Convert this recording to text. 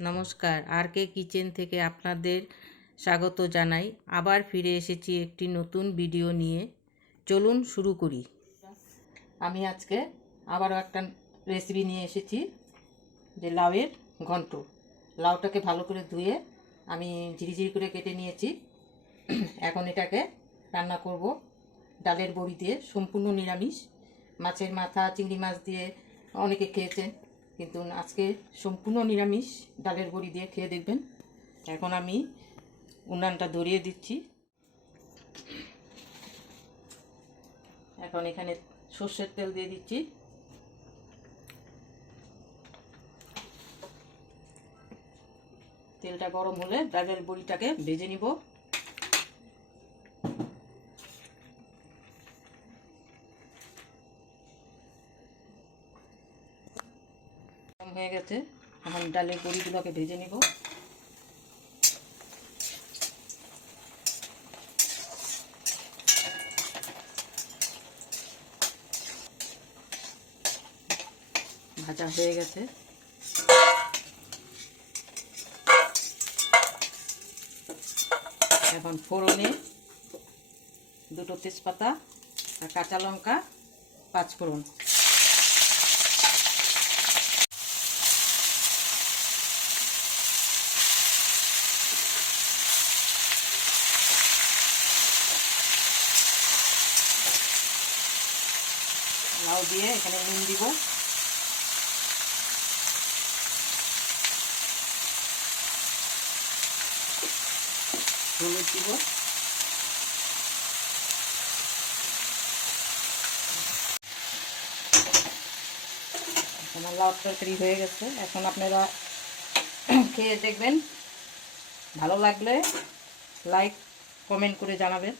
নমস্কার, আর কে কিচেন থেকে আপনাদের স্বাগত জানাই। আবার ফিরে এসেছি একটি নতুন ভিডিও নিয়ে। চলুন শুরু করি। আমি আজকে আবারও একটা রেসিপি নিয়ে এসেছি, যে লাউয়ের ঘন্ট। লাউটাকে ভালো করে ধুয়ে আমি ঝিরিঝিরি করে কেটে নিয়েছি। এখন এটাকে রান্না করব ডালের বড়ি দিয়ে, সম্পূর্ণ নিরামিষ। মাছের মাথা, চিংড়ি মাছ দিয়ে অনেকে খেয়েছেন, কিন্তু আজকে সম্পূর্ণ নিরামিষ ডালের বড়ি দিয়ে খেয়ে দেখবেন। এখন আমি উনানটা ধরিয়ে দিচ্ছি। এখন এখানে সর্ষের তেল দিয়ে দিচ্ছি। তেলটা গরম হলে ডালের বড়িটাকে ভেজে নিব। হয়ে গেছে, এখন ডালের বড়িগুলোকে ভেজে নিব। ভাজা হয়ে গেছে। এখন ফোড়নে দুটো তেজপাতা আর কাঁচা লঙ্কা, 5 ফোড়ন। লাউ দিয়ে এখানে নুন দিব, হলুদ দিব, আমার লাউ তরকারি হয়ে গেছে। এখন আপনারা খেয়ে দেখবেন, ভালো লাগলে লাইক কমেন্ট করে জানাবেন।